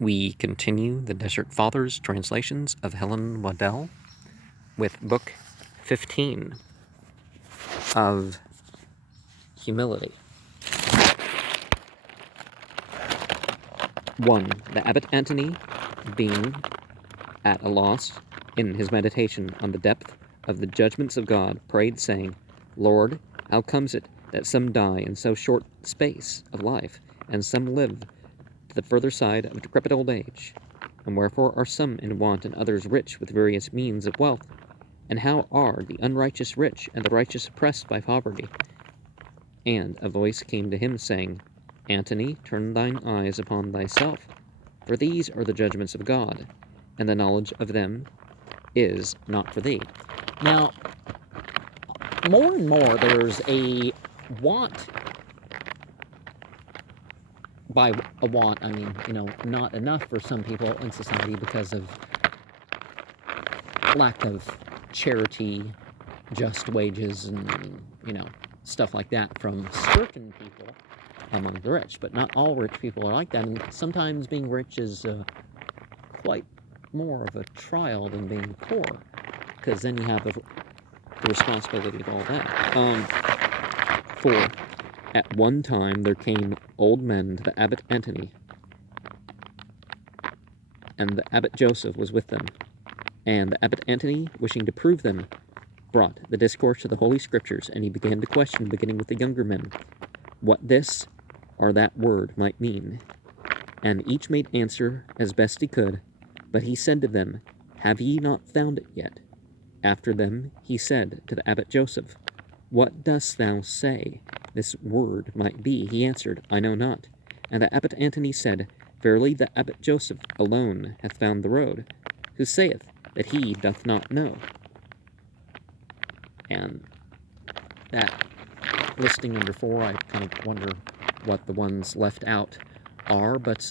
We continue the Desert Fathers translations of Helen Waddell with Book 15 of Humility. 1. The Abbot Antony, being at a loss in his meditation on the depth of the judgments of God, prayed, saying, Lord, how comes it that some die in so short space of life, and some live to the further side of decrepit old age? And wherefore are some in want, and others rich with various means of wealth? And how are the unrighteous rich, and the righteous oppressed by poverty? And a voice came to him, saying, Antony, turn thine eyes upon thyself, for these are the judgments of God, and the knowledge of them is not for thee. Now, more and more there's a want. By a want, I mean, not enough for some people in society because of lack of charity, just wages, and, stuff like that from certain people among the rich. But not all rich people are like that, and sometimes being rich is quite more of a trial than being poor, because then you have the responsibility of all that. 4. At one time there came old men to the Abbot Antony, and the Abbot Joseph was with them. And the Abbot Antony, wishing to prove them, brought the discourse of the Holy Scriptures, and he began to question, beginning with the younger men, what this or that word might mean. And each made answer as best he could, but he said to them, Have ye not found it yet? After them he said to the Abbot Joseph, What dost thou say this word might be? He answered, I know not. And the Abbot Antony said, Verily the Abbot Joseph alone hath found the road, who saith that he doth not know. And that listing under 4, I kind of wonder what the ones left out are, but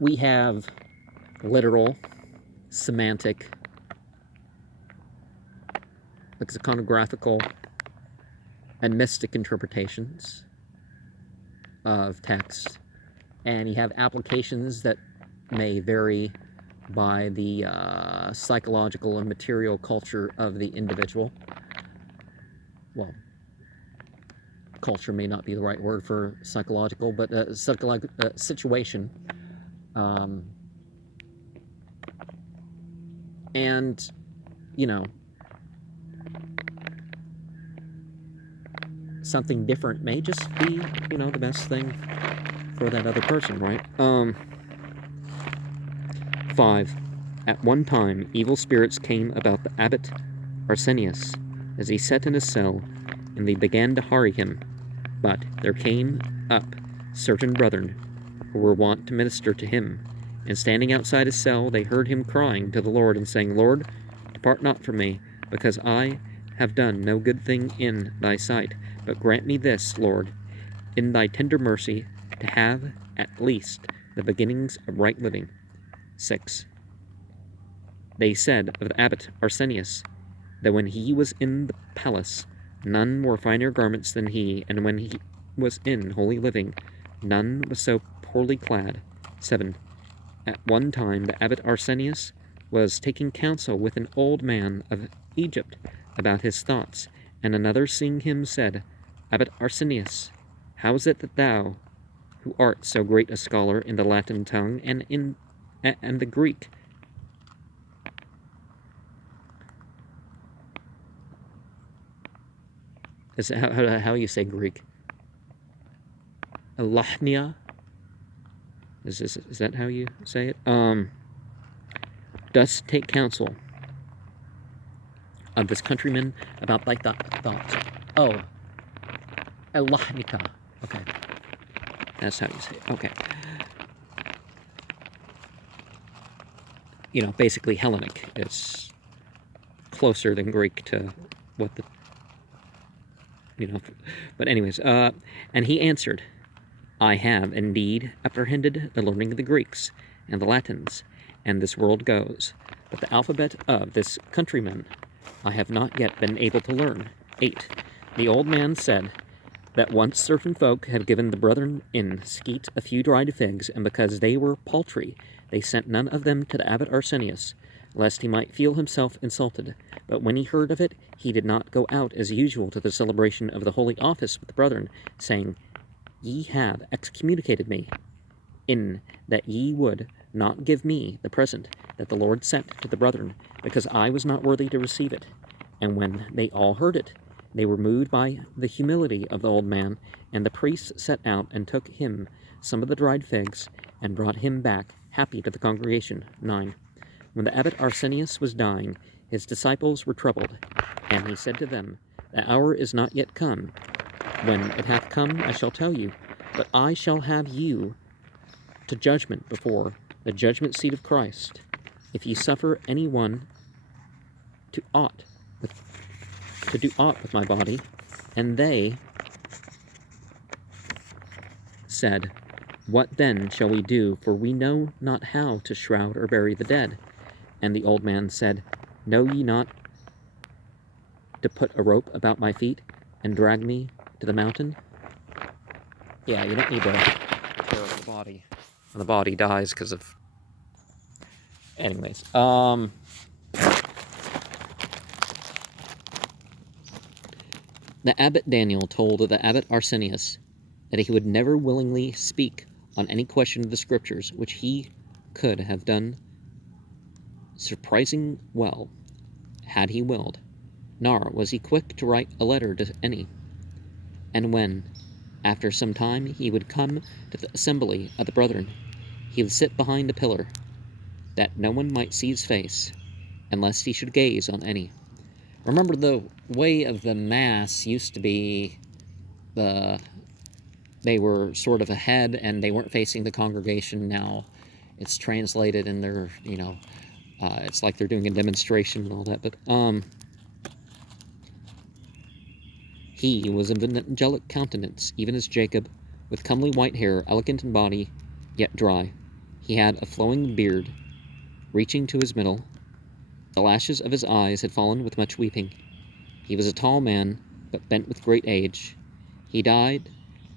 we have literal, semantic, lexicographical, and mystic interpretations of text, and you have applications that may vary by the psychological and material culture of the individual. Well, culture may not be the right word for psychological, but situation. And, something different may just be, the best thing for that other person, right? 5. At one time, evil spirits came about the Abbot Arsenius, as he sat in his cell, and they began to harry him. But there came up certain brethren, who were wont to minister to him, and standing outside his cell, they heard him crying to the Lord, and saying, Lord, depart not from me, because I have done no good thing in thy sight, but grant me this, Lord, in thy tender mercy, to have at least the beginnings of right living. 6. They said of the Abbot Arsenius, that when he was in the palace, none wore finer garments than he, and when he was in holy living, none was so poorly clad. 7. At one time the Abbot Arsenius was taking counsel with an old man of Egypt about his thoughts, and another seeing him said, Abbot Arsenius, how is it that thou, who art so great a scholar in the Latin tongue and the Greek, is how you say Greek? Alahnia? Is that how you say it? Dost take counsel of this countryman about thy thoughts. Oh, Elahnica. Okay, that's how you say it. Okay. Basically Hellenic. It's closer than Greek to what the, but anyways, and he answered, I have indeed apprehended the learning of the Greeks and the Latins, and this world goes, but the alphabet of this countryman I have not yet been able to learn. 8. The old man said, that once certain folk had given the brethren in Skeet a few dried figs, and because they were paltry, they sent none of them to the abbot Arsenius, lest he might feel himself insulted. But when he heard of it, he did not go out as usual to the celebration of the holy office with the brethren, saying, Ye have excommunicated me, in that ye would not give me the present that the Lord sent to the brethren, because I was not worthy to receive it. And when they all heard it, they were moved by the humility of the old man, and the priests set out and took him some of the dried figs, and brought him back happy to the congregation. 9. When the abbot Arsenius was dying, his disciples were troubled, and he said to them, The hour is not yet come. When it hath come, I shall tell you, but I shall have you to judgment before the judgment seat of Christ, if ye suffer any one to do aught with my body. And they said, What then shall we do? For we know not how to shroud or bury the dead. And the old man said, Know ye not to put a rope about my feet and drag me to the mountain? Yeah, you don't need to carry the body when the body dies because of... Anyways, the abbot Daniel told the abbot Arsenius that he would never willingly speak on any question of the scriptures, which he could have done surprising well, had he willed, nor was he quick to write a letter to any. And when, after some time, he would come to the assembly of the brethren, he would sit behind a pillar, that no one might see his face, unless he should gaze on any. Remember, the way of the Mass used to be they were sort of ahead and they weren't facing the congregation. Now it's translated and they're, it's like they're doing a demonstration and all that. But he was of an angelic countenance, even as Jacob, with comely white hair, elegant in body, yet dry. He had a flowing beard, reaching to his middle. The lashes of his eyes had fallen with much weeping. He was a tall man, but bent with great age. He died,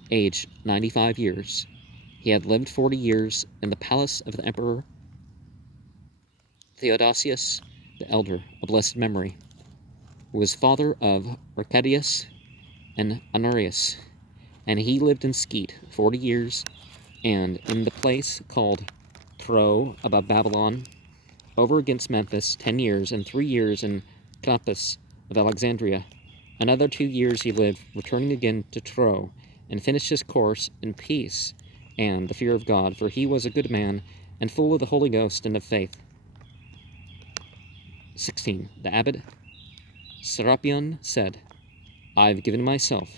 aged 95 years. He had lived 40 years in the palace of the Emperor Theodosius the Elder, of blessed memory, who was father of Arcadius and Honorius, and he lived in Skeet 40 years, and in the place called Tro above Babylon, over against Memphis 10 years, and 3 years in Campus of Alexandria. Another 2 years he lived, returning again to Tro, and finished his course in peace and the fear of God, for he was a good man, and full of the Holy Ghost and of faith. 16. The abbot Serapion said, I have given myself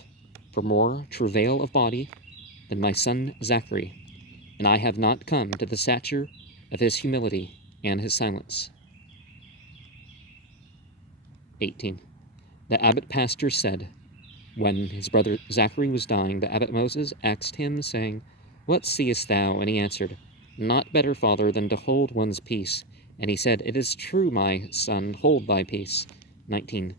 for more travail of body than my son Zachary, and I have not come to the stature of his humility and his silence. 18. The abbot pastor said, when his brother Zachary was dying, the abbot Moses asked him, saying, What seest thou? And he answered, Not better, father, than to hold one's peace. And he said, It is true, my son, hold thy peace. 19.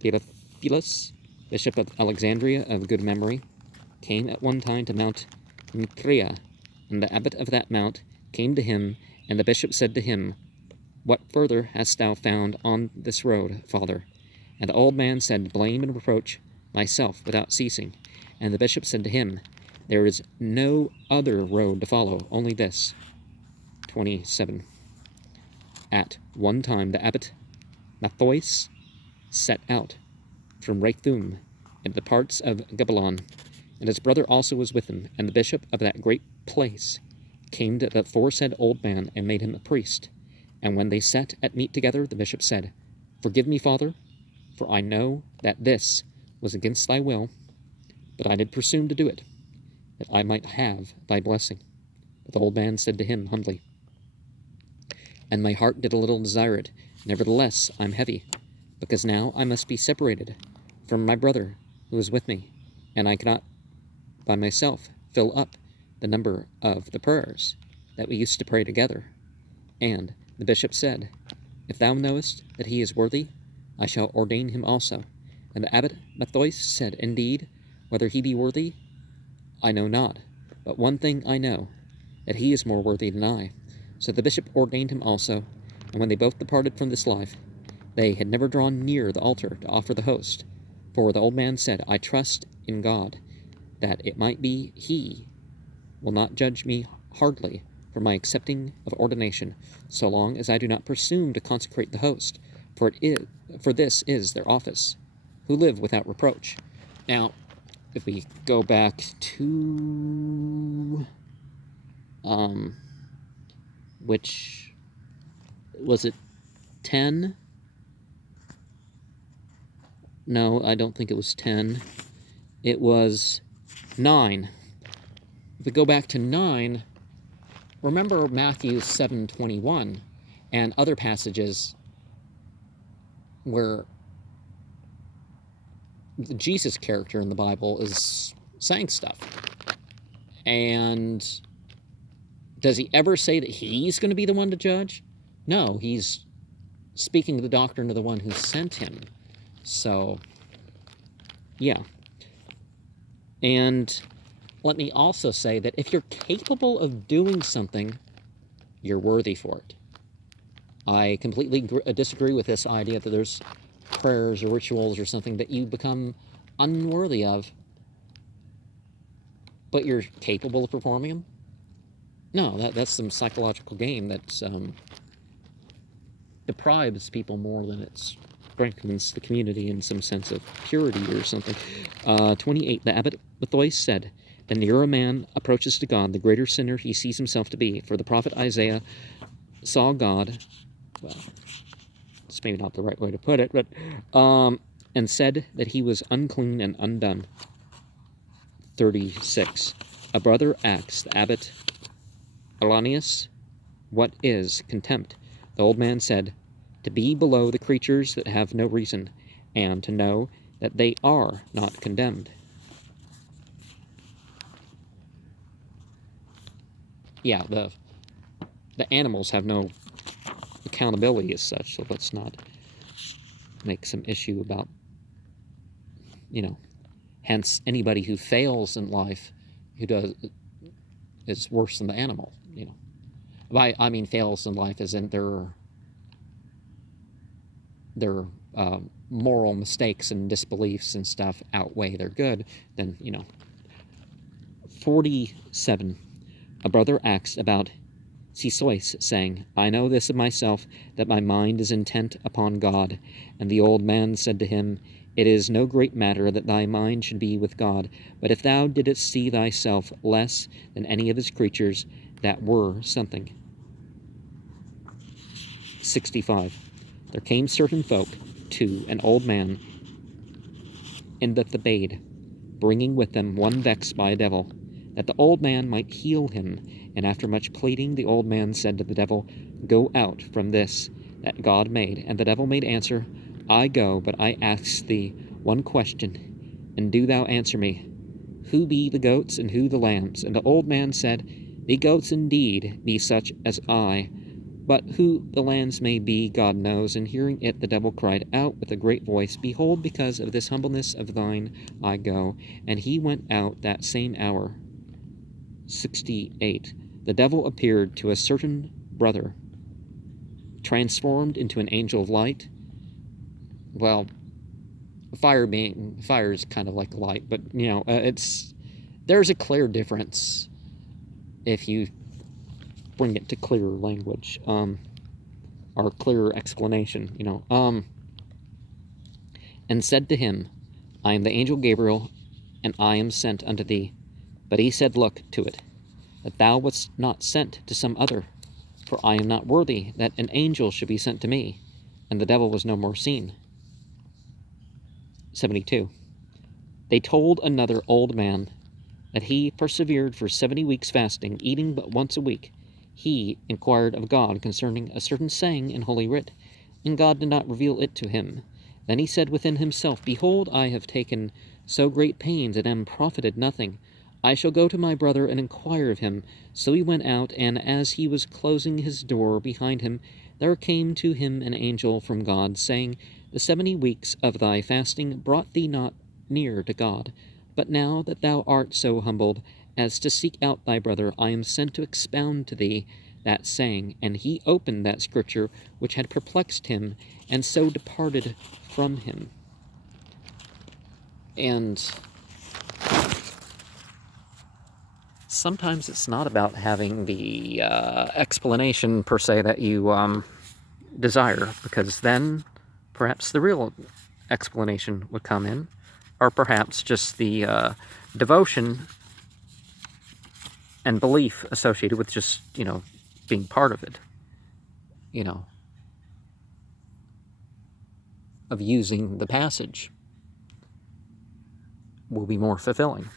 Theophilus, bishop of Alexandria of good memory, came at one time to Mount Nitria, and the abbot of that mount came to him, and the bishop said to him, What further hast thou found on this road, father? And the old man said, Blame and reproach myself without ceasing. And the bishop said to him, There is no other road to follow, only this. 27. At one time the abbot Mathois set out from Rathum into the parts of Gebelon, and his brother also was with him. And the bishop of that great place came to the aforesaid old man, and made him a priest. And when they sat at meat together, the bishop said, Forgive me, father, for I know that this was against thy will, but I did presume to do it, that I might have thy blessing. But the old man said to him humbly, And my heart did a little desire it, nevertheless I am heavy, because now I must be separated from my brother who is with me, and I cannot by myself fill up the number of the prayers that we used to pray together. And the bishop said, If thou knowest that he is worthy, I shall ordain him also. And the abbot Mathois said, Indeed, Whether he be worthy, I know not. But one thing I know, that he is more worthy than I. So the bishop ordained him also, and when they both departed from this life, they had never drawn near the altar to offer the host. For the old man said, I trust in God, that it might be he will not judge me hardly for my accepting of ordination, so long as I do not presume to consecrate the host, for this is their office, who live without reproach. Now, if we go back to which was it 10? No, I don't think it was 10. It was 9. If we go back to 9, remember Matthew 7:21 and other passages where the Jesus character in the Bible is saying stuff. And does he ever say that he's going to be the one to judge? No, he's speaking the doctrine of the one who sent him. So, yeah. And let me also say that if you're capable of doing something, you're worthy for it. I completely disagree with this idea that there's prayers or rituals or something that you become unworthy of, but you're capable of performing them. No, that's some psychological game that deprives people more than it strengthens the community in some sense of purity or something. 28, the abbot Bethois said, the nearer a man approaches to God, the greater sinner he sees himself to be. For the prophet Isaiah saw God, well, it's maybe not the right way to put it, but, and said that he was unclean and undone. 36, a brother asked the abbot Pelagius, what is contempt? The old man said, to be below the creatures that have no reason, and to know that they are not condemned. Yeah, the animals have no accountability as such, so let's not make some issue about, hence anybody who fails in life is worse than the animal, I mean fails in life as in their moral mistakes and disbeliefs and stuff outweigh their good, then, 47, a brother asked about Cisois, saying, I know this of myself, that my mind is intent upon God. And the old man said to him, it is no great matter that thy mind should be with God, but if thou didst see thyself less than any of his creatures, that were something. 65. There came certain folk to an old man in the Thebaid, bringing with them one vexed by a devil, that the old man might heal him. And after much pleading, the old man said to the devil, go out from this that God made. And the devil made answer, I go, but I ask thee one question, and do thou answer me. Who be the goats, and who the lambs? And the old man said, the goats indeed be such as I, but who the lambs may be, God knows. And hearing it, the devil cried out with a great voice, behold, because of this humbleness of thine I go. And he went out that same hour. 68. The devil appeared to a certain brother, transformed into an angel of light. Well, fire is kind of like light, but there's a clear difference if you bring it to clearer language, or clearer explanation, and said to him, I am the angel Gabriel, and I am sent unto thee. But he said, look to it, that thou wast not sent to some other, for I am not worthy that an angel should be sent to me. And the devil was no more seen. 72. They told another old man that he persevered for 70 weeks fasting, eating but once a week. He inquired of God concerning a certain saying in Holy Writ, and God did not reveal it to him. Then he said within himself, behold, I have taken so great pains, and am profited nothing. I shall go to my brother and inquire of him. So he went out, and as he was closing his door behind him, there came to him an angel from God, saying, the 70 weeks of thy fasting brought thee not near to God, But now that thou art so humbled as to seek out thy brother, I am sent to expound to thee that saying. And he opened that scripture which had perplexed him, and so departed from him. And sometimes it's not about having the explanation, per se, that you desire, because then perhaps the real explanation would come in, or perhaps just the devotion and belief associated with just, being part of it, of using the passage will be more fulfilling.